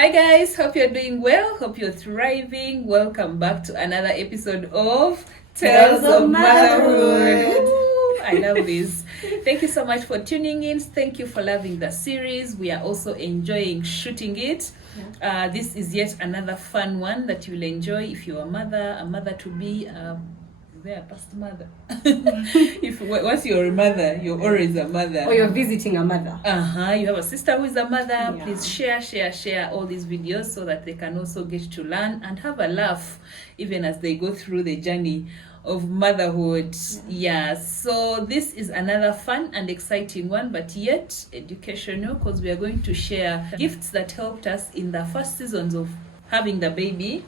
Hi guys, hope you're doing well, hope you're thriving. Welcome back to another episode of Tales of Motherhood. Ooh, I love this. Thank you so much for tuning in. Thank you for loving the series. We are also enjoying shooting it. This is yet another fun one that you'll enjoy if you're a mother to be, a past mother. Once you're a mother, you're always a mother. Or you're visiting a mother. You have a sister who is a mother. Yeah. Please share all these videos so that they can also get to learn and have a laugh even as they go through the journey of motherhood. So this is another fun and exciting one, but yet educational, because we are going to share gifts that helped us in the first seasons of having the baby,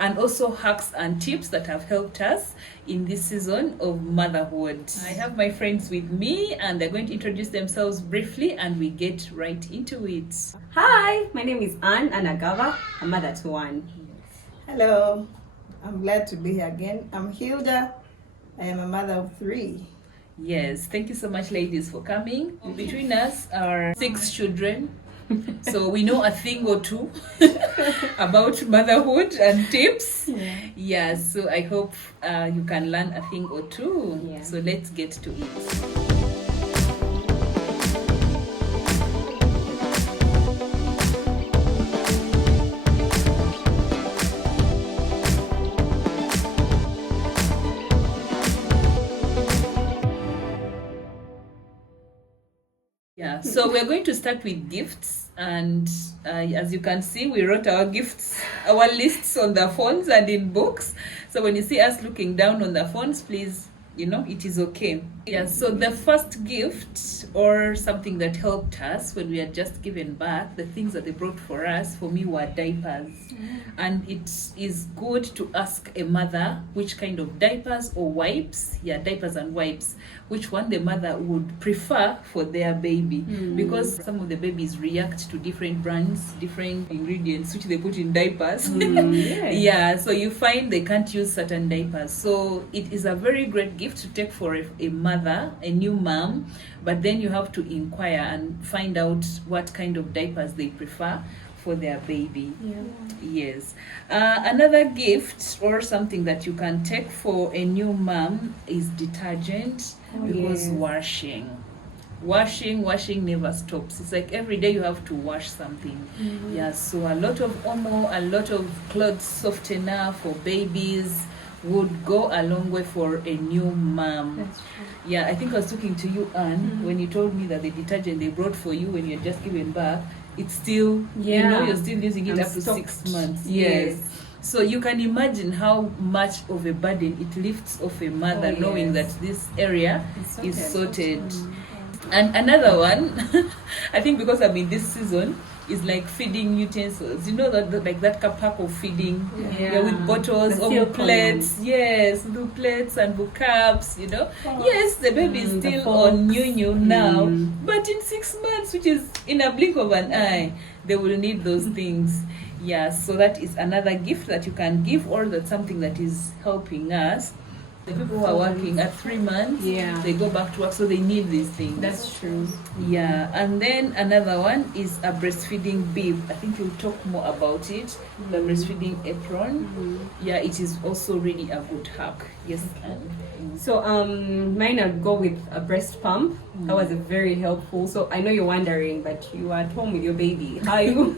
and also hacks and tips that have helped us in this season of motherhood. I have my friends with me and they're going to introduce themselves briefly and we get right into it. Hi, my name is Anne Anagava, a mother to one. Hello, I'm glad to be here again. I'm Hilda. I am a mother of 3. Yes, thank you so much ladies for coming. Between us are 6 children. So we know a thing or two about motherhood and tips. So I hope you can learn a thing or two. So let's get to it. So we're going to start with gifts, and as you can see, we wrote our lists on the phones and in books. So when you see us looking down on the phones, please, it is okay. So the first gift, or something that helped us when we had just given birth, the things that they brought for us, for me, were diapers. And it is good to ask a mother which kind of diapers or wipes, diapers and wipes, which one the mother would prefer for their baby. Because some of the babies react to different brands, different ingredients which they put in diapers. So you find they can't use certain diapers. So it is a very great gift to take for a mother, a new mom, but then you have to inquire and find out what kind of diapers they prefer for their baby. Another gift or something that you can take for a new mom is detergent. Because washing never stops. It's like every day you have to wash something. So a lot of Omo, a lot of clothes softener for babies would go a long way for a new mom. That's true. I think I was talking to you, Anne, when you told me that the detergent they brought for you when you had just given birth, it's still, you're still using it up to 6 months. So you can imagine how much of a burden it lifts off a mother knowing that this area is sorted. And another one, I think because I'm in this season, is like feeding utensils. That like that pack of feeding with bottles or plates. Blue plates and blue cups, Yes, the baby is still on new now. But in 6 months, which is in a blink of an eye, they will need those things. So that is another gift that you can give, or that's something that is helping us. The people who are working at 3 months, they go back to work, so they need these things. That's true. And then another one is a breastfeeding bib. I think we'll talk more about it. The breastfeeding apron. It is also really a good hack. Yes. So mine, I'd go with a breast pump. That was very helpful. So I know you're wondering, but you are at home with your baby. How you?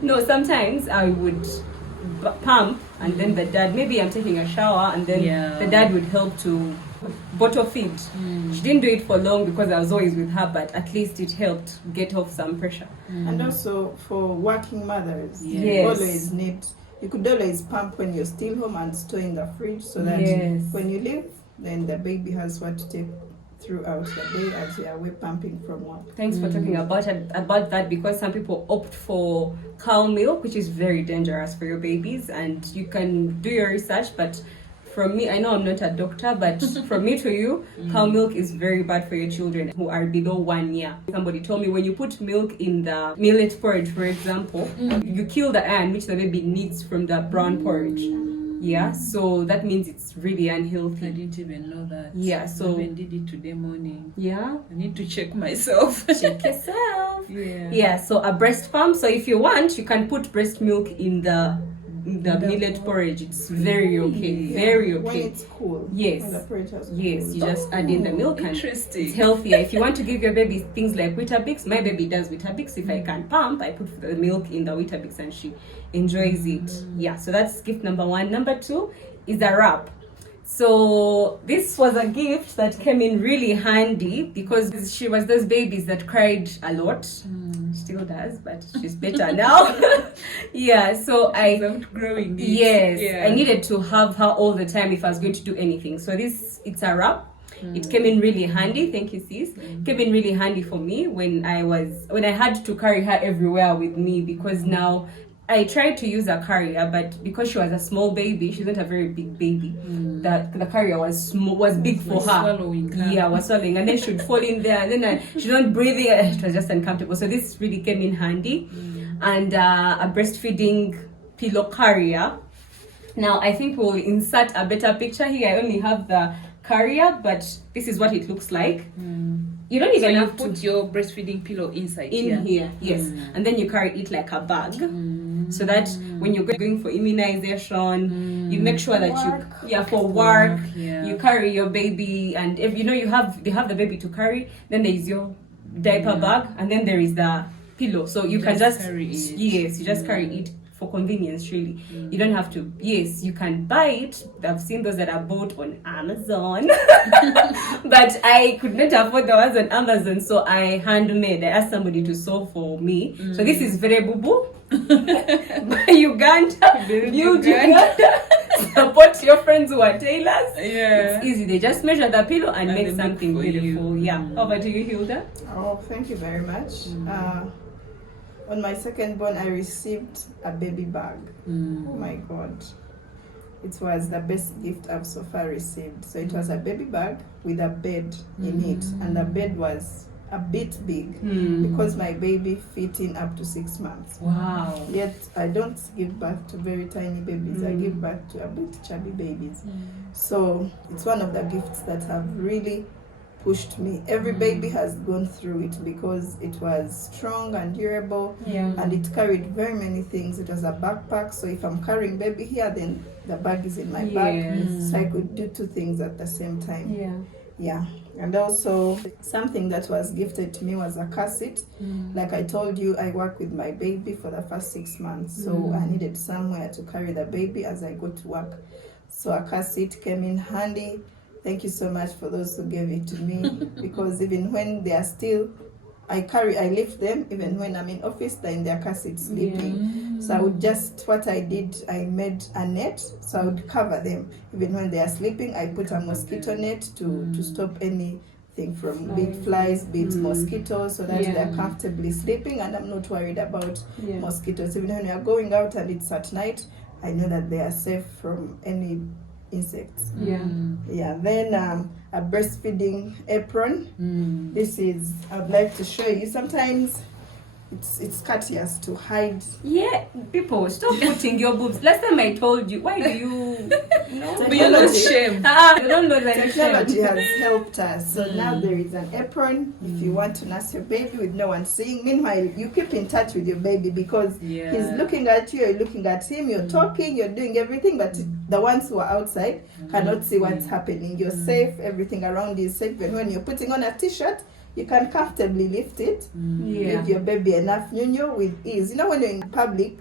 No, sometimes I would pump, and then the dad, maybe I'm taking a shower, and then the dad would help to bottle feed. She didn't do it for long because I was always with her, but at least it helped get off some pressure. And also for working mothers, you could always pump when you're still home and store in the fridge, so that when you leave, then the baby has what to take throughout the day as you are away pumping from work. Thanks for talking about that, because some people opt for cow milk, which is very dangerous for your babies, and you can do your research, but from me, I know I'm not a doctor, but from me to you, cow milk is very bad for your children who are below 1 year. Somebody told me when you put milk in the millet porridge, for example, you kill the iron which the baby needs from the brown porridge. Yeah, so that means it's really unhealthy. I didn't even know that. Yeah, so I even did it today morning. Yeah, I need to check myself. check yourself. Yeah. So a breast pump. So if you want, you can put breast milk in the millet porridge. It's very okay. Very okay. When it's cool. Yes. When the porridge has cool. Yes, you just add in the milk and interesting. it's healthier. If you want to give your baby things like Weetabix, my baby does Weetabix. If I can pump, I put the milk in the Weetabix and she enjoys it. Yeah, so that's gift number 1. Number 2 is a wrap. So this was a gift that came in really handy because she was those babies that cried a lot. Still does, but she's better now. Yeah, so She's outgrowing it. Yes, I needed to have her all the time if I was going to do anything. So it's a wrap. It came in really handy. Thank you, sis. Came in really handy for me when I had to carry her everywhere with me, because now I tried to use a carrier, but because she was a small baby, she's not a very big baby. The carrier was big for her. Swallowing her. Yeah, was swallowing, and then she'd fall in there, and then she don't breathing. It was just uncomfortable. So this really came in handy, and a breastfeeding pillow carrier. Now I think we'll insert a better picture here. I only have the carrier, but this is what it looks like. You don't even have to put your breastfeeding pillow inside here. Yes, and then you carry it like a bag. So that when you're going for immunization, you make sure that for work, you carry your baby, and if you have the baby to carry, then there is your diaper bag, and then there is the pillow. So you can just carry it. Yes, you just carry it for convenience, really. You don't have to. Yes, you can buy it. I've seen those that are bought on Amazon. But I could not afford the ones on Amazon, so I handmade. I asked somebody to sew for me. So this is very boo-boo. By Uganda. Build Uganda. Support your friends who are tailors. Yeah. It's easy. They just measure the pillow and make something beautiful. You. Yeah. Over to you, Hilda. Oh, thank you very much. On my second born, I received a baby bag. Oh my God. It was the best gift I've so far received. So it was a baby bag with a bed in it. And the bed was a bit big because my baby fit in up to 6 months. Wow. Yet I don't give birth to very tiny babies. I give birth to a bit chubby babies. So it's one of the gifts that have really pushed me. Every baby has gone through it because it was strong and durable, and it carried very many things. It was a backpack, so if I'm carrying baby here, then the bag is in my bag, so I could do 2 things at the same time. And also something that was gifted to me was a car seat. Like I told you, I work with my baby for the first 6 months, so I needed somewhere to carry the baby as I go to work. So a car seat came in handy. Thank you so much for those who gave it to me, because even when they are still, I lift them. Even when I'm in office, they're in their car seat sleeping. So I would what I did, I made a net, so I would cover them. Even when they are sleeping, I put a mosquito net to stop anything from big flies, big mosquitoes, so that they're comfortably sleeping, and I'm not worried about mosquitoes. Even when we are going out and it's at night, I know that they are safe from any insects. Then a breastfeeding apron. This is, I would like to show you. Sometimes it's courteous to hide. People, stop putting your boobs. Last time I told you, why do you but you're not ashamed. You don't know that technology has helped us. So now there is an apron if you want to nurse your baby with no one seeing. Meanwhile, you keep in touch with your baby because he's looking at you, you're looking at him, you're talking, you're doing everything, but the ones who are outside cannot see what's happening. You're safe, everything around you is safe. And when you're putting on a t-shirt, you can comfortably lift it, give your baby enough nyunyo with ease. When you're in public,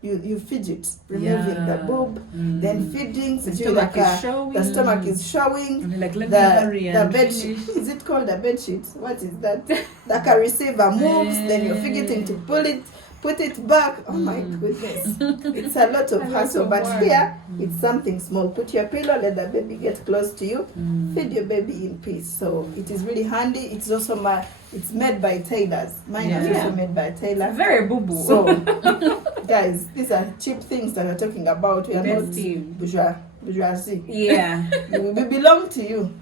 you fidget, removing the boob, then feeding, so the stomach is showing, like, the bed sheet, is it called a bed sheet? What is that? The car receiver moves, then you're fidgeting to pull it, put it back. Oh my goodness. It's a lot of hassle, but here it's something small. Put your pillow, let the baby get close to you, feed your baby in peace. So it is really handy. It's also it's made by tailors. Mine is also made by a tailor. Very boo-boo. So guys, these are cheap things that we're talking about. We are not bourgeoisie. We belong to you.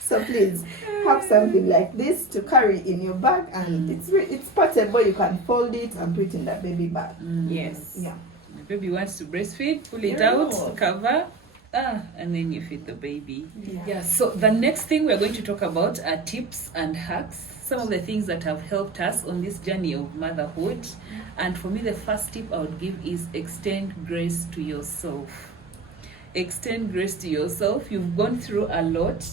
So please have something like this to carry in your bag, and it's portable. You can fold it and put it in the baby bag. Yes. The baby wants to breastfeed, pull it Yeah. out, cover, and then you feed the baby. Yeah. So the next thing we're going to talk about are tips and hacks. Some of the things that have helped us on this journey of motherhood. And for me, the first tip I would give is extend grace to yourself. Extend grace to yourself. You've gone through a lot,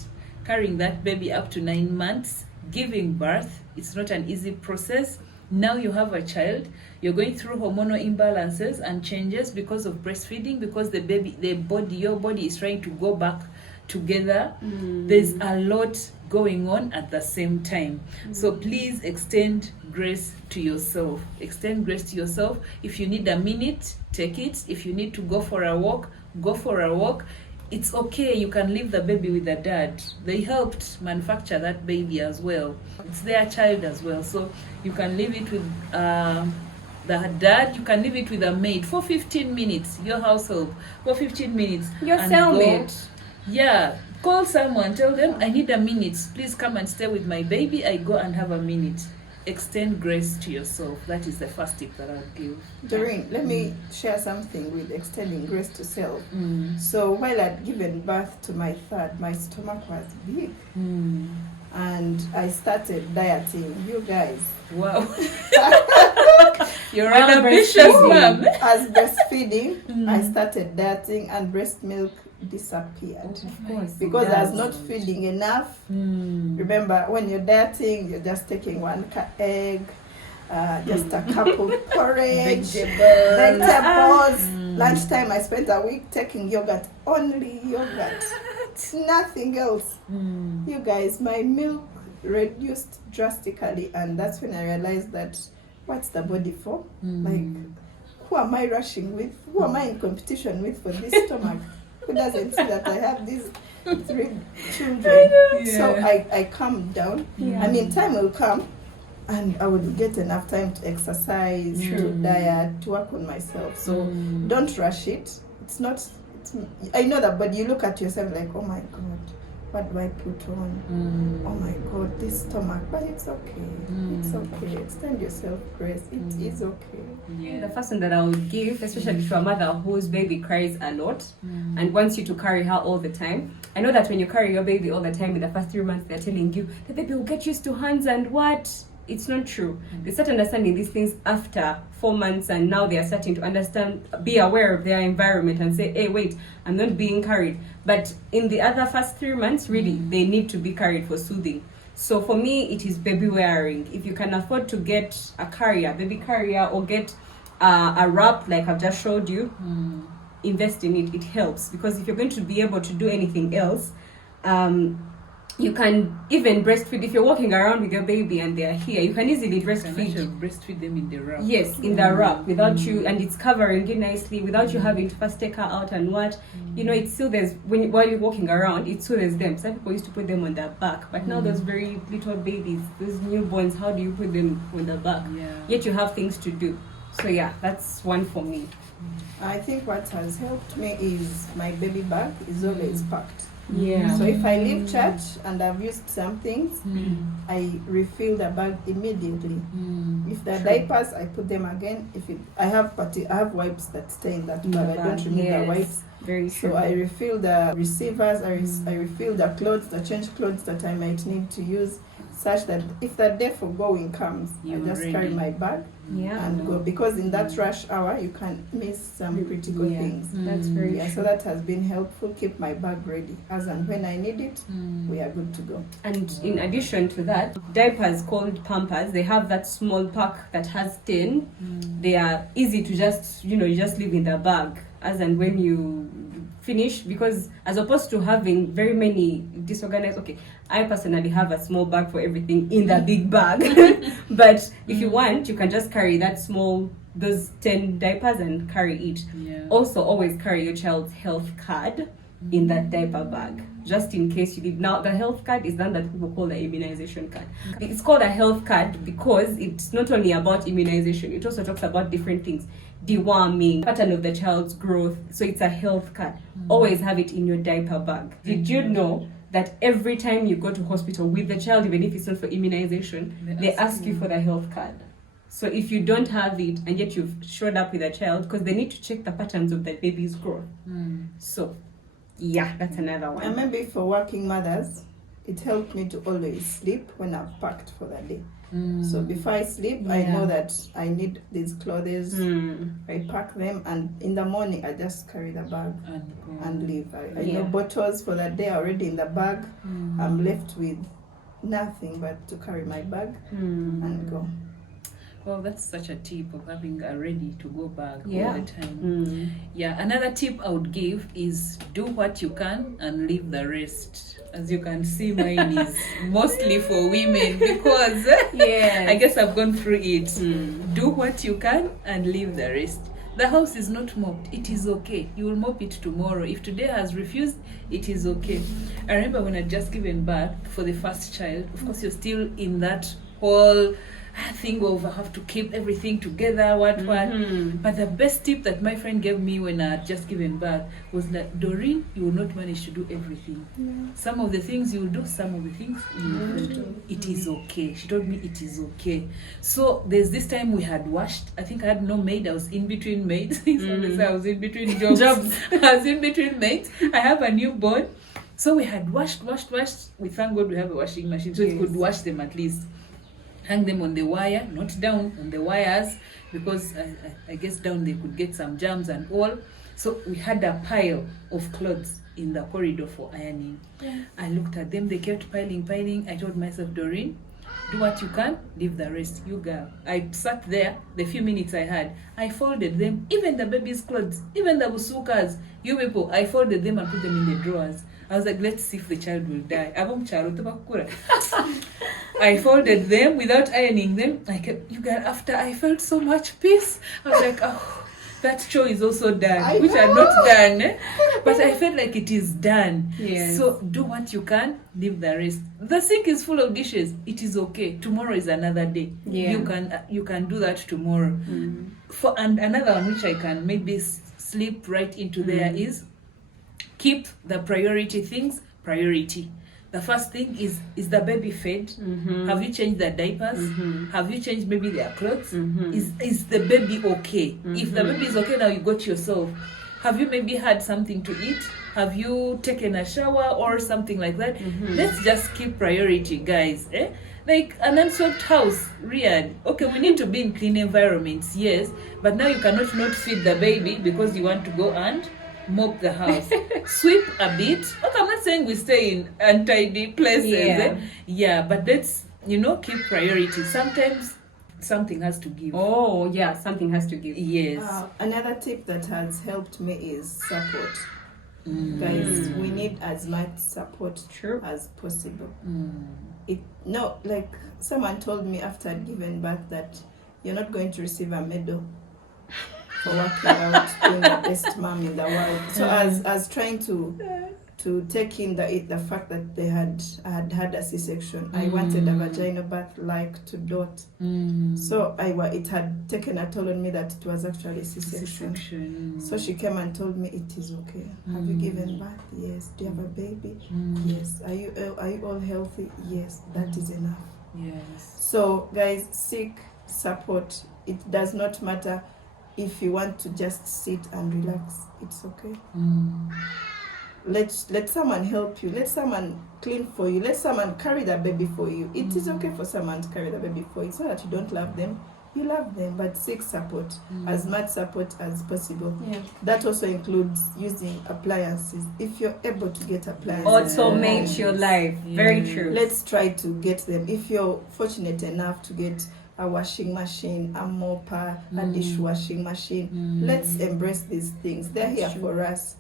carrying that baby up to 9 months, giving birth. It's not an easy process. Now you have a child. You're going through hormonal imbalances and changes because of breastfeeding, because your body is trying to go back together. There's a lot going on at the same time. So please extend grace to yourself. Extend grace to yourself. If you need a minute, take it. If you need to go for a walk, go for a walk. It's okay. You can leave the baby with the dad. They helped manufacture that baby as well. It's their child as well. So you can leave it with the dad. You can leave it with a maid for 15 minutes. Your household for 15 minutes. Your and cellmate. go. Yeah, call someone, tell them I need a minute, please come and stay with my baby. I go and have a minute. Extend grace to yourself. That is the first tip that I'll give. Doreen, let me share something with extending grace to self. So while I'd given birth to my third, my stomach was big. And I started dieting. You guys. Wow. You're an ambitious mom. As breastfeeding, I started dieting and breast milk disappeared. Of course. Because I was not feeding enough. Remember, when you're dieting, you're just taking one egg, just a cup of porridge, vegetables. Lunchtime, I spent a week taking yogurt, only yogurt, nothing else. You guys, my milk reduced drastically, and that's when I realized that what's the body for? Like, who am I rushing with? Who am I in competition with for this stomach? Who doesn't see that I have these 3 children? So I calmed down. I mean, time will come and I would get enough time to exercise, to diet, to work on myself. So don't rush it. I know that, but you look at yourself like, oh my God, what do I put on? Oh my God, this stomach. But it's okay. It's okay. Extend yourself grace. It is okay. The first one that I would give, especially to a mother whose baby cries a lot and wants you to carry her all the time. I know that when you carry your baby all the time, in the first 3 months, they're telling you, the baby will get used to hands and what? It's not true. They start understanding these things after 4 months, and now they are starting to understand, be aware of their environment and say, hey, wait, I'm not being carried. But in the other first 3 months, really, they need to be carried for soothing. So for me, it is baby wearing. If you can afford to get a carrier, baby carrier, or get a wrap like I've just showed you, invest in it. It helps, because if you're going to be able to do anything else, you can even breastfeed. If you're walking around with your baby and they're here, you can easily breastfeed. Breastfeed them in the wrap. Yes, in the wrap, without you, and it's covering you nicely, without you having to first take her out and what. You know, it soothes, while you're walking around, it soothes them. Some people used to put them on their back, but now those very little babies, those newborns, how do you put them on the back? Yet you have things to do. So yeah, that's one for me. I think what has helped me is my baby bag is always packed. Yeah. So if I leave church and I've used some things, I refill the bag immediately. If there are diapers, I put them again. I have wipes that stay in that bag. I don't remove the wipes. Very true. So I refill the receivers. I refill the clothes, the change clothes that I might need to use, such that if the day for going comes, I just carry my bag and go. Because in that rush hour, you can miss some critical things. That's very true. So that has been helpful. Keep my bag ready. As and when I need it, we are good to go. And in addition to that, diapers called Pampers, they have that small pack that has 10. They are easy to just, you just leave in the bag as and when you finish, because as opposed to having very many disorganized, I personally have a small bag for everything in the big bag. But if you want, you can just carry those 10 diapers and carry it. Also, always carry your child's health card in that diaper bag, just in case you need. Now, the health card is one that people call the immunization card. It's called a health card because it's not only about immunization, it also talks about different things. Deworming, pattern of the child's growth. So it's a health card. Always have it in your diaper bag. Did you know that every time you go to hospital with the child, even if it's not for immunization, they ask you for the health card? So if you don't have it and yet you've showed up with a child, because they need to check the patterns of the baby's growth. So yeah, that's another one. And maybe for working mothers, it helped me to always sleep when I've packed for the day. So before I sleep, I know that I need these clothes. I pack them, and in the morning I just carry the bag and leave. I know bottles for that day are already in the bag. I'm left with nothing but to carry my bag and go. Well, that's such a tip of having a ready to go bag all Yeah. the time. Yeah, another tip I would give is do what you can and leave the rest. As you can see, mine is mostly for women because I guess I've gone through it. Do what you can and leave the rest. The house is not mopped. It is okay. You will mop it tomorrow. If today has refused, it is okay. I remember when I'd just given birth for the first child. Of course, you're still in that whole thing of I have to keep everything together, what. But the best tip that my friend gave me when I had just given birth was that, Doreen, you will not manage to do everything. Some of the things you will do, some of the things you will do. It is okay. She told me it is okay. So there's this time we had washed. I think I had no maid. I was in between maids. I was in between jobs. I was in between maids. I have a newborn. So we had washed. We thank God we have a washing machine, so we could wash them at least. Hang them on the wire, not down on the wires, because I guess down they could get some germs and all. So we had a pile of clothes in the corridor for ironing. I looked at them, they kept piling. I told myself, Doreen, do what you can, leave the rest, you girl. I sat there, the few minutes I had, I folded them, even the baby's clothes, even the busukas, you people, I folded them and put them in the drawers. I was like, let's see if the child will die. I folded them without ironing them. You guys, after I felt so much peace, I was like, oh, that chore is also done, which I'm not done. But I felt like it is done. So do what you can, leave the rest. The sink is full of dishes. It is okay. Tomorrow is another day. You can do that tomorrow. And another one which I can maybe slip right into there is keep the priority things priority. The first thing is the baby fed? Have you changed their diapers? Have you changed maybe their clothes? Is the baby okay? If the baby is okay, now you got yourself. Have you maybe had something to eat? Have you taken a shower or something like that? Let's just keep priority, guys. Like an unswept house, Riyadh. Okay, we need to be in clean environments, yes, but now you cannot not feed the baby because you want to go and mop the house. Sweep a bit. Okay, I'm not saying we stay in untidy places. But let's, keep priority. Sometimes something has to give. Oh, yeah, something has to give. Yes. Another tip that has helped me is support. Guys, we need as much support as possible. Like someone told me after I'd given birth that you're not going to receive a medal for working out, being the best mom in the world. So as trying to take in the fact that I had a C-section, I wanted a vaginal birth like to dot. So it had taken a toll on me that it was actually a C-section. So she came and told me it is okay. Have you given birth? Yes. Do you have a baby? Yes. Are you all healthy? Yes. That is enough. Yes. So guys, seek support. It does not matter if you want to just sit and relax. It's okay. Let someone help you. Let someone clean for you. Let someone carry the baby for you. It is okay for someone to carry the baby for you. It's not that you don't love them. You love them, but seek support, as much support as possible. That also includes using appliances. If you're able to get appliances, automate your life. Very true. Let's try to get them. If you're fortunate enough to get a washing machine, a mopper, a dishwashing machine, let's embrace these things. They're here for us.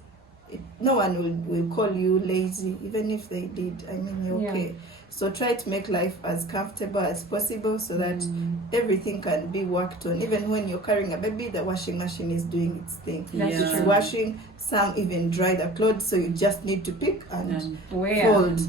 No one will call you lazy, even if they did. I mean, you're okay. So try to make life as comfortable as possible so that everything can be worked on. Even when you're carrying a baby, the washing machine is doing its thing. It's washing. Some even dry the clothes, so you just need to pick and fold.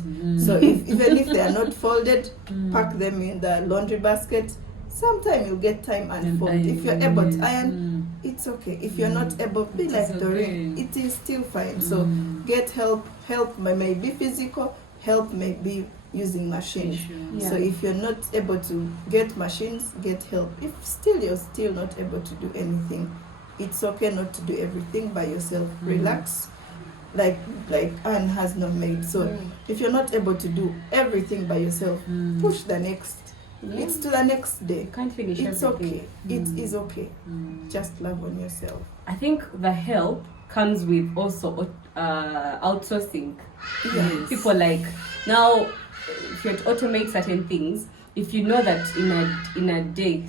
So even if they are not folded, pack them in the laundry basket. Sometime you'll get time and fold. If you're able to iron, it's okay. If you're not able, be like Doreen. It is still fine. So get help. Help may be physical. Help may be using machines. Yeah. So if you're not able to get machines, get help. If still you're still not able to do anything, it's okay not to do everything by yourself. Relax, like Anne has no maid. So if you're not able to do everything by yourself, push the next. It's to the next day. You can't finish It's everything. okay. It is okay. Just love on yourself. I think the help comes with also outsourcing. Yes. People like now, if you automate certain things, if you know that in a day,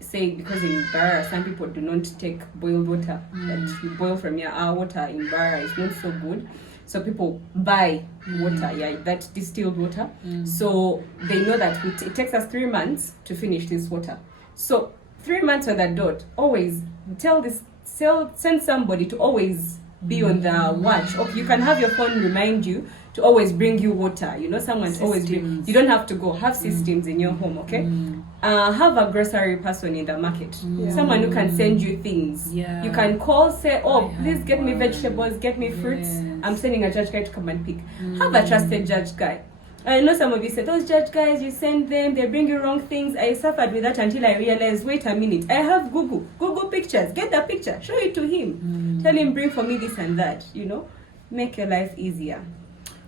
say because in Bara some people do not take boiled water, that you boil from your water in Bara is not so good. So people buy water, that distilled water. So they know that it takes us 3 months to finish this water. So 3 months on the dot, always send somebody to always be on the watch. Okay, you can have your phone remind you to always bring you water. You know, someone's always bring. You don't have to go. Have systems in your home, okay? Have a grocery person in the market. Someone who can send you things. You can call, say, please get me vegetables, get me fruits. I'm sending a judge guy to come and pick. Have a trusted judge guy. I know some of you said, those judge guys, you send them, they bring you wrong things. I suffered with that until I realized, wait a minute, I have Google pictures. Get the picture, show it to him. Tell him, bring for me this and that, make your life easier.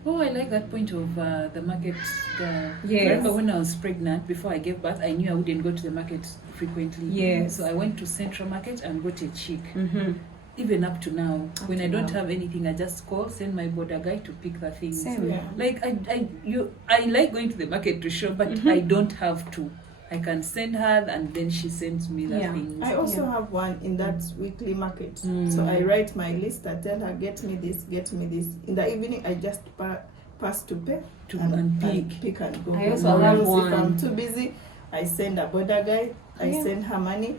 Oh, I like that point of the market. Yes. Remember when I was pregnant, before I gave birth, I knew I wouldn't go to the market frequently. Yes. So I went to Central Market and got a chick. Even up to now, when I don't have anything, I just send my border guy to pick the things. Same. Yeah. Like I like going to the market to shop, but I don't have to. I can send her, and then she sends me the things. I also have one in that weekly market. So I write my list. I tell her, get me this, get me this. In the evening, I just pass to pay and pick and go. I also have one. If I'm too busy, I send a border guy. I send her money.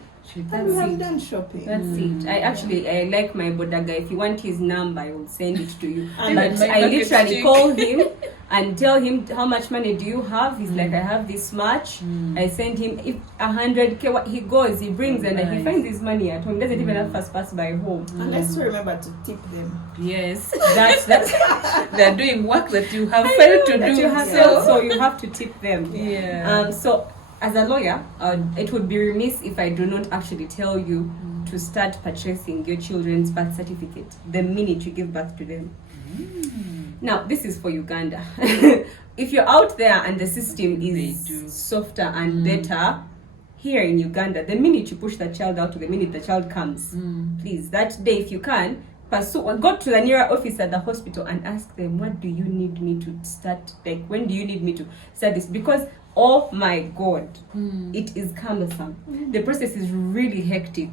And we have done shopping. That's it. I like my border guy. If you want his number, I will send it to you. And but I literally call him and tell him how much money do you have. He's like, I have this much. I send him if 100K. What he goes, he brings, and he finds his money at home. He doesn't even have fast pass by home. And let's remember to tip them. Yes, that's they're doing work that you have failed to do. So you have to tip them. Yeah. So as a lawyer, it would be remiss if I do not actually tell you to start purchasing your children's birth certificate the minute you give birth to them. Now, this is for Uganda. If you're out there and the system is softer and better, here in Uganda, the minute you push the child out to the minute the child comes, please, that day, if you can, go to the nearest office at the hospital and ask them, what do you need me to start? Like, when do you need me to start this? Because oh my God, it is cumbersome. The process is really hectic.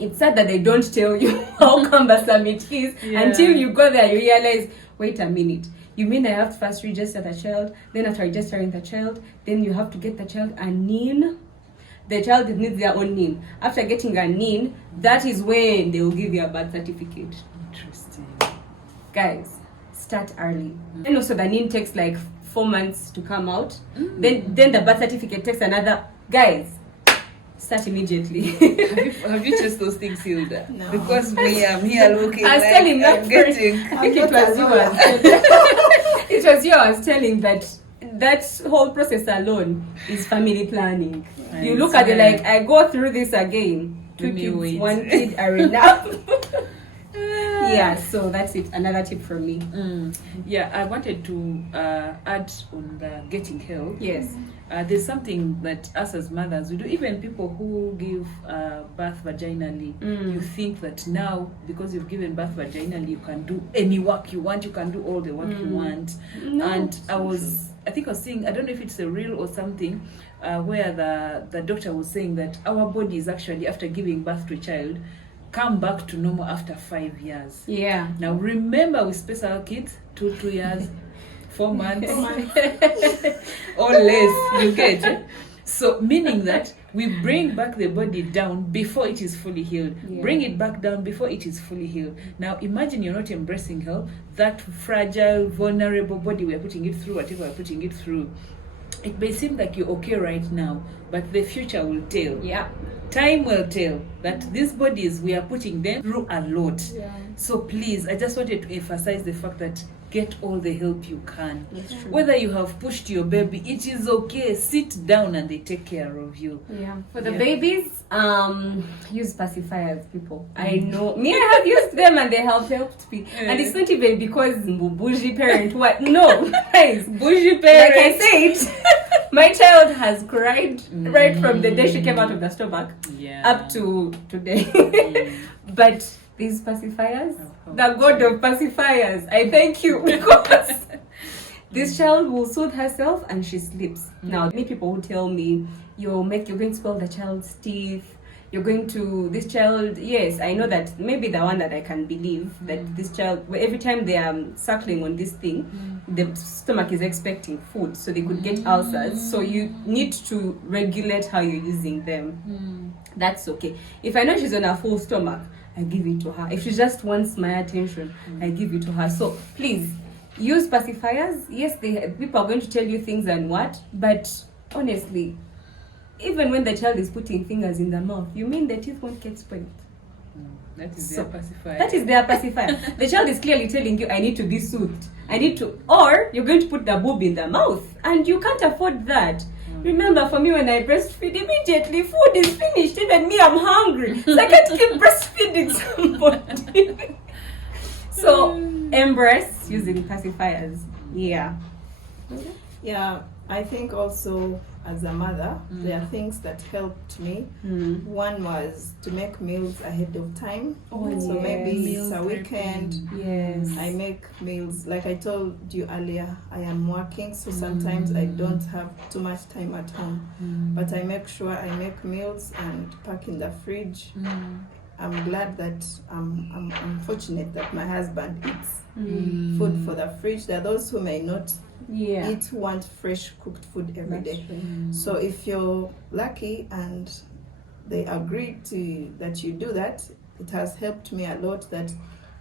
It's sad that they don't tell you how cumbersome it is until you go there. You realize, wait a minute. You mean I have to first register the child? Then after registering the child, then you have to get the child a NIN. The child needs their own NIN. After getting a NIN, that is when they will give you a birth certificate. Interesting. Guys, start early. And also the NIN takes like 4 months to come out. Then the birth certificate takes another. Guys, start immediately. have you just those things, Hilda? No. Because me, I'm here looking. I was like telling that I'm getting. I think it was yours. It was you. I was telling that whole process alone is family planning. You look at it like, I go through this again. 2 kids, 1 kid are enough. Yeah, so that's it. Another tip from me. Yeah, I wanted to add on the getting help. Yes. There's something that us as mothers we do. Even people who give birth vaginally, you think that now because you've given birth vaginally, you can do any work you want. You can do all the work you want. No. And I think I was seeing, I don't know if it's a reel or something, where the doctor was saying that our bodies actually, after giving birth to a child, come back to normal after 5 years. Yeah. Now remember, we space our kids 2 years, 4 months, or less. You get it? So meaning that we bring back the body down before it is fully healed. Yeah. Bring it back down before it is fully healed. Now imagine you're not embracing health, that fragile, vulnerable body we're putting it through, whatever we're putting it through. It may seem like you're okay right now, but the future will tell. Yeah. time will tell that these bodies, we are putting them through a lot. So please, I just wanted to emphasize the fact that get all the help you can. Whether you have pushed your baby, it is okay. Sit down and they take care of you. For the babies, use pacifiers, people. I know me, I have used them and they have helped me. And it's not even because bougie parent, what? No, guys, Bougie parent. like I said, my child has cried right from the day she came out of the stomach up to today. But these pacifiers, the God of pacifiers, I thank you, because this child will soothe herself and she sleeps. Now, many people who tell me you're going to spoil the child's teeth, you're going to, this child, yes, I know that maybe the one that I can believe that this child, every time they are suckling on this thing, the stomach is expecting food, so they could get ulcers. So you need to regulate how you're using them. That's okay. If I know she's on a full stomach, I give it to her. If she just wants my attention, I give it to her. So please use pacifiers. Yes, people are going to tell you things and what, but honestly, even when the child is putting fingers in the mouth, you mean the teeth won't get spoiled? That is their pacifier. That is their pacifier. The child is clearly telling you, I need to be soothed. I need to, or you're going to put the boob in the mouth, and you can't afford that. Remember, for me, when I breastfeed, immediately food is finished. Even me, I'm hungry. So I can't keep breastfeeding somebody. So embrace using pacifiers. Yeah, I think also as a mother, there are things that helped me. One was to make meals ahead of time. So maybe it's a weekend. I make meals. Like I told you earlier, I am working, so sometimes I don't have too much time at home. But I make sure I make meals and pack in the fridge. I'm glad that I'm fortunate that my husband eats food for the fridge. There are those who may not eat, want fresh cooked food every day. So if you're lucky and they agree to that you do that, it has helped me a lot that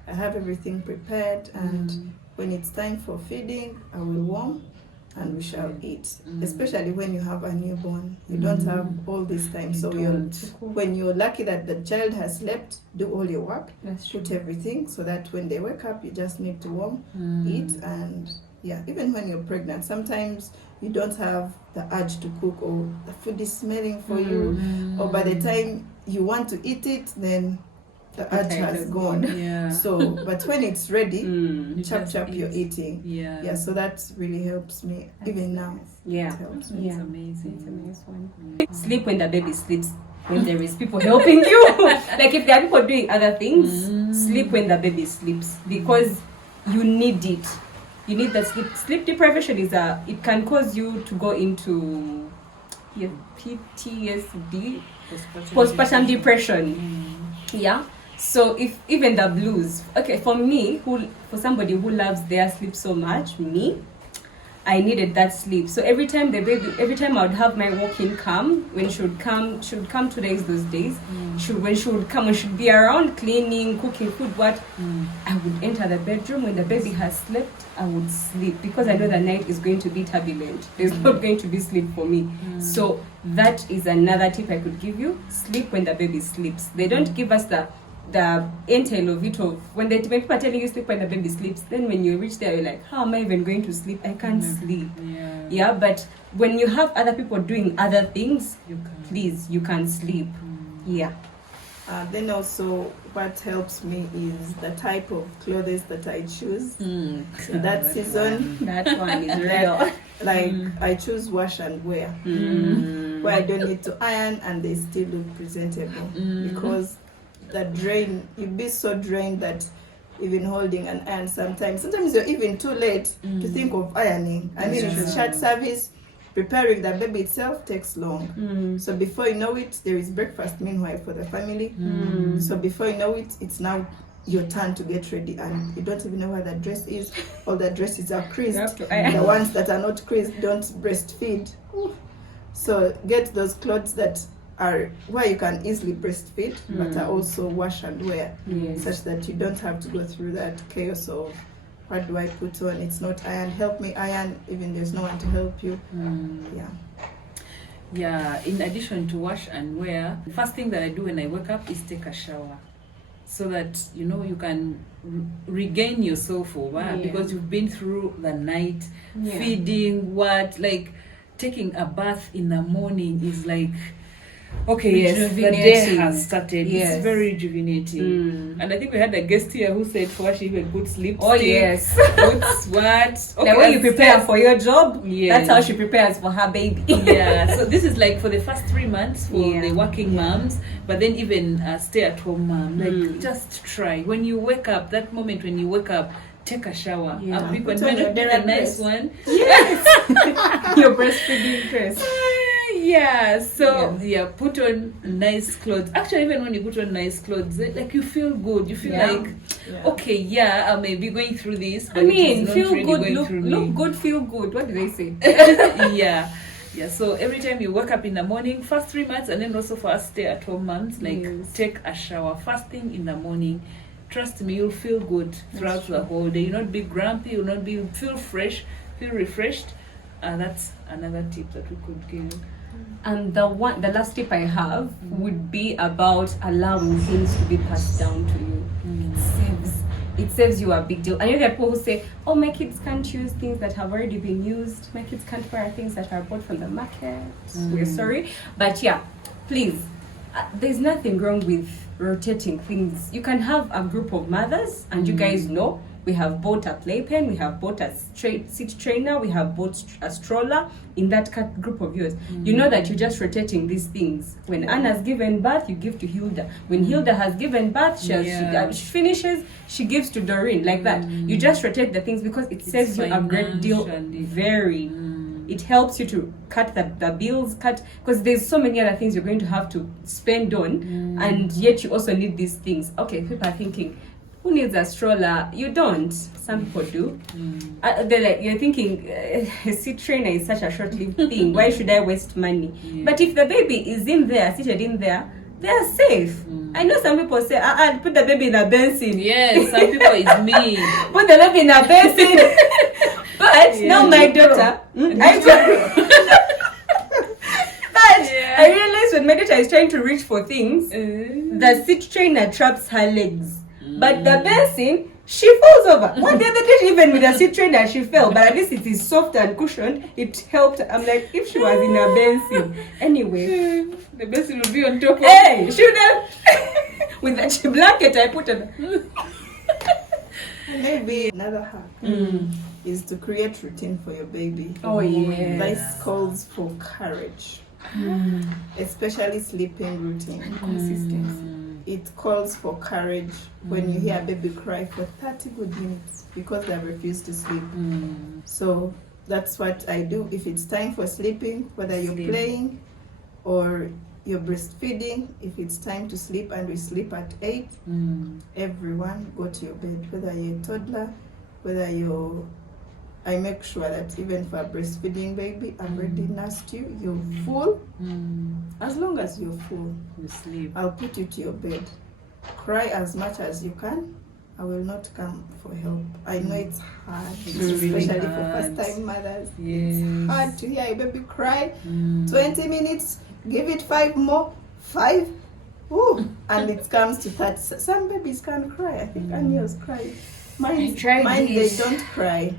I have everything prepared, and when it's time for feeding, I will warm and we shall eat. Especially when you have a newborn, you don't have all this time. So when you're lucky that the child has slept, do all your work, put everything, so that when they wake up, you just need to warm, eat, and even when you're pregnant, sometimes you don't have the urge to cook, or the food is smelling for you, or by the time you want to eat it, then the urge has gone. So, but when it's ready, chop you're eating. So that really helps me. Even now, it helps me. It's amazing. It's a nice one. Sleep when the baby sleeps. When there is people helping you, like if there are people doing other things, sleep when the baby sleeps, because you need it. You need that sleep. Sleep deprivation it can cause you to go into PTSD, postpartum depression. So if even the blues, for me, for somebody who loves their sleep so much, I needed that sleep. So every time I would have my walk-in come, when she would come 2 days those days. When she'd be around cleaning, cooking food, I would enter the bedroom. When the baby has slept, I would sleep, because I know the night is going to be turbulent. There's not going to be sleep for me. So that is another tip I could give you. Sleep when the baby sleeps. They don't give us the entail of it, when people are telling you sleep when the baby sleeps, then when you reach there, you're like, how am I even going to sleep? I can't sleep. But when you have other people doing other things, please, you can sleep. Then also what helps me is the type of clothes that I choose. So that season, that one is real. Like I choose wash and wear, where I don't need to iron and they still look presentable, because the drain, you'd be so drained that even holding an iron sometimes you're even too late to think of ironing. I mean, it's shirt service, preparing the baby itself takes long. So before you know it, there is breakfast meanwhile for the family. So before you know it, it's now your turn to get ready, and you don't even know where the dress is. All the dresses are creased. The ones that are not creased don't breastfeed. So get those clothes that are where you can easily breastfeed, but are also wash and wear, such that you don't have to go through that chaos of what do I put on? It's not iron. Help me iron, even there's no one to help you. Yeah, in addition to wash and wear, the first thing that I do when I wake up is take a shower. So that, you know, you can regain your self-worth because you've been through the night, feeding, like taking a bath in the morning is like, okay, yes, the day has started. Yes. It's very rejuvenating. And I think we had a guest here who said for her she even puts lipstick. Oh, yes. Puts what? Okay, the way you prepare for your job, that's how she prepares for her baby. Yeah, so this is like for the first 3 months for the working moms, but then even stay-at-home mom. Like, just try. When you wake up, that moment when you wake up, take a shower. Yeah. A quick one. Might not be a nice one. Yes. Your breastfeeding dress. So put on nice clothes. Actually, even when you put on nice clothes, like you feel good. You feel like, okay, I may be going through this, but I mean, feel really good, look good, feel good. What do they say? Yeah. So every time you wake up in the morning, first 3 months, and then also for us stay-at-home moms, like take a shower first thing in the morning. Trust me, you'll feel good throughout the whole day. You'll not be grumpy. You'll not be feel fresh, feel refreshed. That's another tip that we could give. And the last tip I have would be about allowing things to be passed down to you. It saves you a big deal. And you know, there are people who say, oh, my kids can't use things that have already been used. My kids can't wear things that are bought from the market. We're sorry. But please, there's nothing wrong with rotating things. You can have a group of mothers and you guys know, we have bought a playpen, we have bought a seat trainer, we have bought a stroller in that group of yours. You know that you're just rotating these things. When Anna's given birth, you give to Hilda. When Hilda has given birth, she finishes, she gives to Doreen, like that. You just rotate the things because it saves you a great deal. It helps you to cut the bills, because there's so many other things you're going to have to spend on, and yet you also need these things. Okay, people are thinking, who needs a stroller? You don't. Some people do. They're like, you're thinking, a seat trainer is such a short-lived thing. Why should I waste money? But if the baby is in there, seated in there, they are safe. I know some people say, put the baby in a basin. Yes, some people it's me. Put the baby in a basin. But now my daughter, I realized when my daughter is trying to reach for things, the seat trainer traps her legs. But the basin, she falls over. One day, the day, even with a seat trainer, she fell. But at least it is soft and cushioned. It helped. I'm like, if she was in a basin. Anyway. The basin will be on top of Hey, she would have. With that blanket I put on. Maybe another hack is to create routine for your baby. Oh, yes. This calls for courage. Especially sleeping routine. Consistency. It calls for courage when you hear a baby cry for 30 good minutes because they have refused to sleep. So that's what I do. If it's time for sleeping, whether you're playing or you're breastfeeding, if it's time to sleep and we sleep at 8, everyone go to your bed. Whether you're a toddler, I make sure that even for a breastfeeding baby, I've already nursed you, you're full. As long as you're full, you sleep. I'll put you to your bed. Cry as much as you can. I will not come for help. I know it's hard, especially really for first-time mothers. Yes. It's hard to hear a baby cry. 20 minutes, give it 5 more. 5. Ooh. And it comes to 30. Some babies can't cry. I think Anya's cried. Mine they don't cry.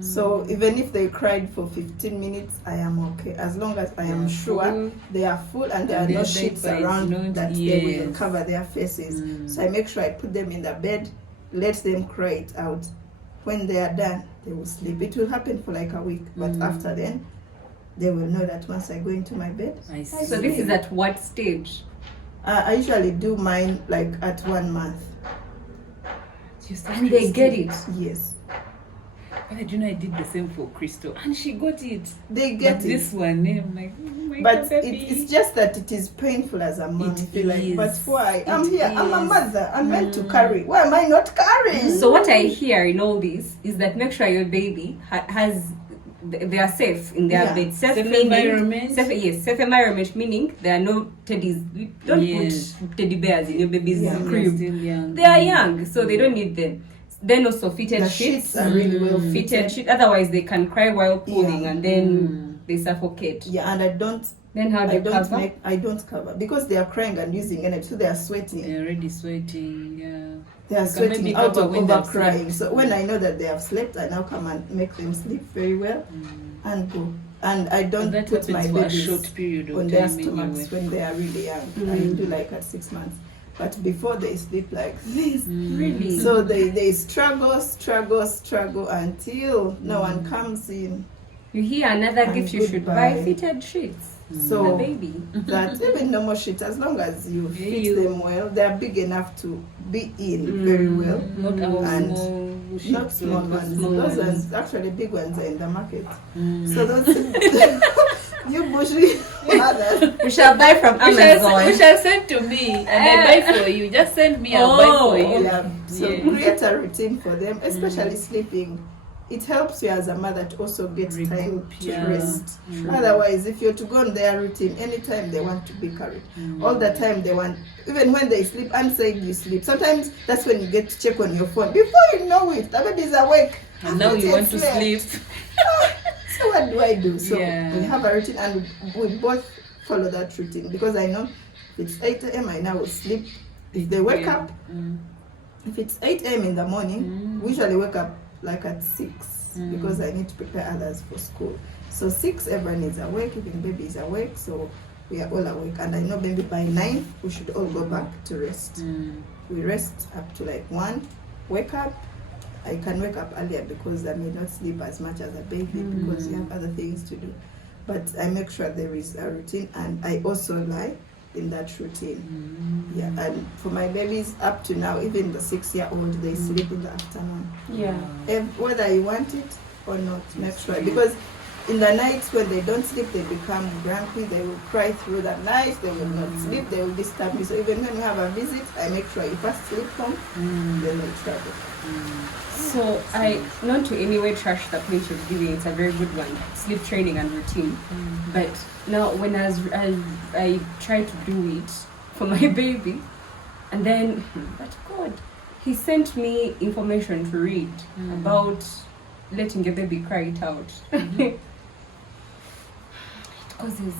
So even if they cried for 15 minutes, I am okay. As long as I am sure they are full and there are no sheets around that they will cover their faces. So I make sure I put them in the bed, let them cry it out. When they are done, they will sleep. It will happen for like a week, but after then, they will know that once I go into my bed. So this is at what stage? I usually do mine like at 1 month. And they get it. Yes. But do you know I did the same for Crystal and she got it. They get it. This one, I'm like, oh my but God, it's just that it is painful as a mom. It Feel like, is. but why? I'm here. I'm a mother. I'm meant to carry. Why am I not carrying? So what I hear in all this is that make sure your baby they are safe in their bed. Safe environment. Safe environment meaning there are no teddies. Don't put teddy bears in your baby's crib. They are young, so they don't need them. Then also fitted sheets are really well fitted sheets. Otherwise, they can cry while pulling, and then they suffocate. Yeah, and I don't. Then how do you cover? I don't cover because they are crying and using energy, so they are sweating. They're already sweating. Yeah. They are sweating out of over crying. So when I know that they have slept, I now come and make them sleep very well and go. And I don't put my babies on their stomachs when they are really young. I do like at 6 months. But before they sleep like this. Really? So they struggle until no one comes in. You hear another gift you should buy fitted sheets. So the baby. That even normal sheets, as long as you fit them well, they are big enough to be in very well. Not small ones. Those ones, actually big ones are in the market. So those you bushy mothers. We shall buy from Amazon. You shall send to me and I buy for you. Just send me, I'll buy for you. Yeah. So create a routine for them, especially sleeping. It helps you as a mother to also get time to rest. Otherwise, if you're to go on their routine, anytime they want to be carried, all the time they want, even when they sleep, unsaid you sleep. Sometimes that's when you get to check on your phone. Before you know it, the baby's awake. And now you want to sleep. So what do I do? So we have a routine and we both follow that routine because I know if it's 8 a.m. I now will sleep. If they wake up, if it's 8 a.m. in the morning, we usually wake up like at 6 because I need to prepare others for school. So 6, everyone is awake, even baby is awake, so we are all awake. And I know maybe by 9 we should all go back to rest. We rest up to like 1, wake up. I can wake up earlier because I may not sleep as much as a baby because you have other things to do. But I make sure there is a routine and I also lie in that routine. Yeah, and for my babies up to now, even the 6-year-old, they sleep in the afternoon. Yeah. Whether you want it or not, make sure. Because in the nights when they don't sleep, they become grumpy, they will cry through the night, they will not sleep, they will disturb me. So even when we have a visit, I make sure you first sleep home, then we travel. So I, not to any way trash the point you're giving, it's a very good one, sleep training and routine. But now when I try to do it for my baby, and then, but God, he sent me information to read about letting a baby cry it out. It causes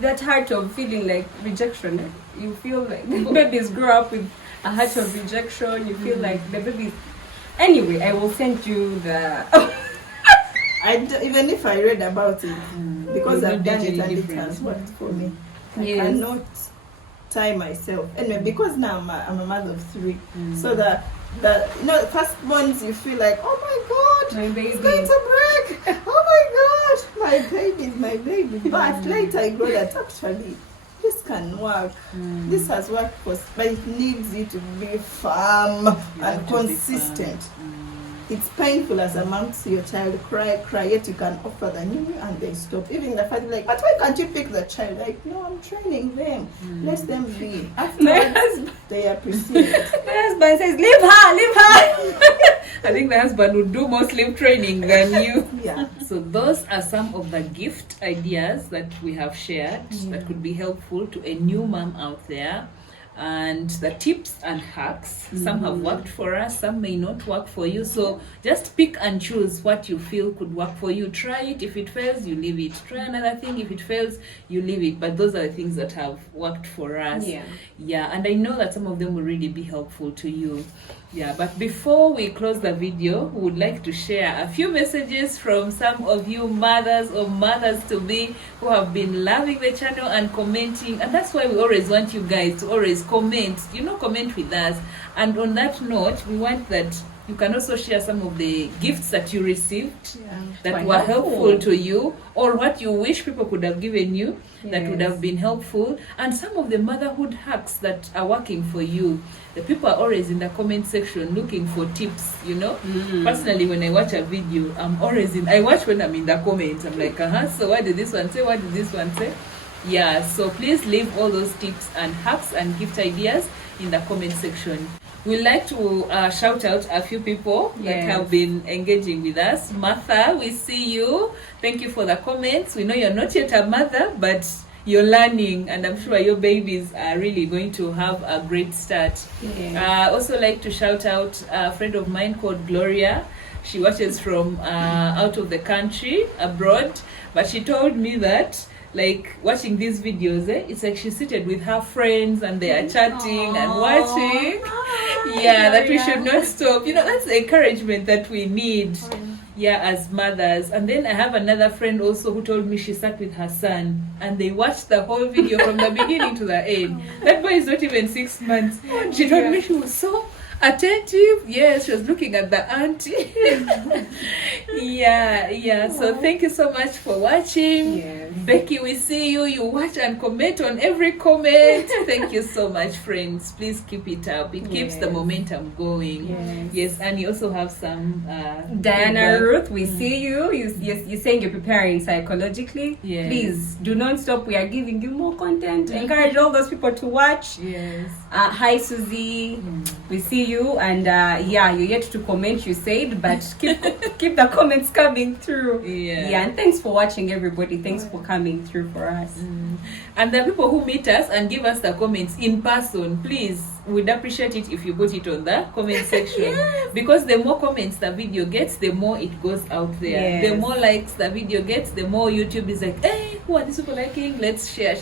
that heart of feeling like rejection. You feel like the babies grow up with a heart of rejection. You feel like the baby. Anyway, I will send you the. Even if I read about it, because I've done it and it has worked for me, I cannot tie myself. Anyway, because now I'm a mother of 3, so the first months you feel like, oh my God, my baby is going to break. Oh my God, my baby. But later I know that actually this can work. This has worked for, but it needs you to be firm and consistent. It's painful as a mom to see your child cry, yet you can offer the new and they stop. Even the father like, but why can't you pick the child? Like, no, I'm training them. Let them be. Afterwards, they appreciate it. My husband says, leave her. I think the husband would do more sleep training than you. Yeah. So those are some of the gift ideas that we have shared that could be helpful to a new mom out there. And the tips and hacks, some have worked for us, some may not work for you. So just pick and choose what you feel could work for you. Try it. If it fails, you leave it. Try another thing. If it fails, you leave it. But those are the things that have worked for us. Yeah, and I know that some of them will really be helpful to you. Yeah, but before we close the video, we would like to share a few messages from some of you mothers or mothers-to-be who have been loving the channel and commenting. And that's why we always want you guys to always comment, comment with us. And on that note, we want that you can also share some of the gifts that you received that were helpful to you, or what you wish people could have given you that would have been helpful, and some of the motherhood hacks that are working for you. The people are always in the comment section looking for tips, Personally, when I watch a video, I watch when I'm in the comments. I'm like, so what did this one say? What did this one say? Yeah, so please leave all those tips and hacks and gift ideas in the comment section. We'd like to shout out a few people that have been engaging with us. Martha, we see you. Thank you for the comments. We know you're not yet a mother, but you're learning, and I'm sure your babies are really going to have a great start. Also like to shout out a friend of mine called Gloria. She watches from out of the country, abroad. But she told me that, like, watching these videos, it's like she's seated with her friends and they are chatting and watching. Yeah, that we should not stop. You know, that's the encouragement that we need. Yeah, as mothers. And then I have another friend also who told me she sat with her son and they watched the whole video from the beginning to the end. That boy is not even 6 months. She told me she was so attentive. Yes, she was looking at the auntie. Yeah. So thank you so much for watching. Yes. Becky, we see you. You watch and comment on every comment. Thank you so much, friends. Please keep it up. It keeps the momentum going. Yes, and you also have some Diana feedback. Ruth, we see you. You're saying you're preparing psychologically. Yes. Please do not stop. We are giving you more content. Encourage all those people to watch. Yes. Hi Susie, we see you, and you're yet to comment, you said, but keep the comments coming through. And thanks for watching, everybody. Thanks for coming through for us. And the people who meet us and give us the comments in person, please, we'd appreciate it if you put it on the comment section. Because the more comments the video gets, the more it goes out there. The more likes the video gets, the more YouTube is like, hey, who are these people liking? Let's share.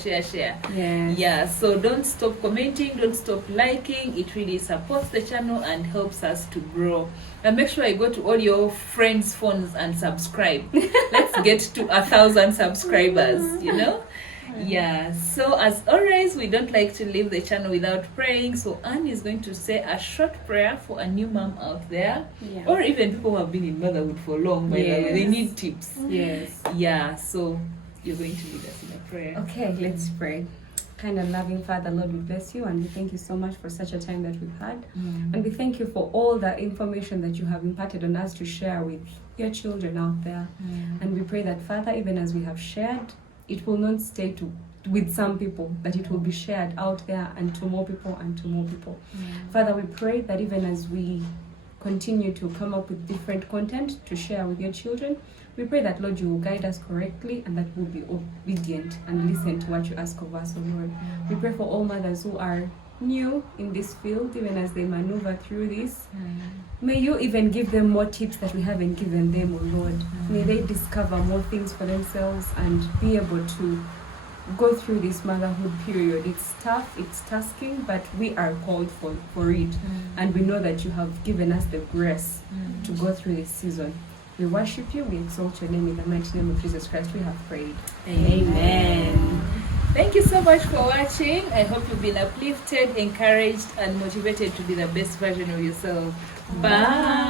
Yeah, so don't stop commenting, don't stop liking. It really supports the channel and helps us to grow. And make sure you go to all your friends' phones and subscribe. Let's get to 1,000 subscribers, you know? Yeah, so as always, we don't like to leave the channel without praying. So Anne is going to say a short prayer for a new mom out there, or even people who have been in motherhood for long, by the way. They need tips. Yeah, so you're going to lead us in a prayer. Okay, let's pray. Kind and loving Father, Lord, we bless you and we thank you so much for such a time that we've had. And we thank you for all the information that you have imparted on us to share with your children out there. And we pray that, Father, even as we have shared, it will not stay with some people, that it will be shared out there and to more people and to more people. Father, we pray that even as we continue to come up with different content to share with your children, we pray that, Lord, you will guide us correctly and that we'll be obedient and listen to what you ask of us, oh Lord. We pray for all mothers who are new in this field, even as they maneuver through this. May you even give them more tips that we haven't given them, oh Lord. May they discover more things for themselves and be able to go through this motherhood period. It's tough, it's tasking, but we are called for it. And we know that you have given us the grace to go through this season. We worship you, we exalt your name. In the mighty name of Jesus Christ we have prayed. Amen. Thank you so much for watching. I hope you've been uplifted, encouraged, and motivated to be the best version of yourself. Bye.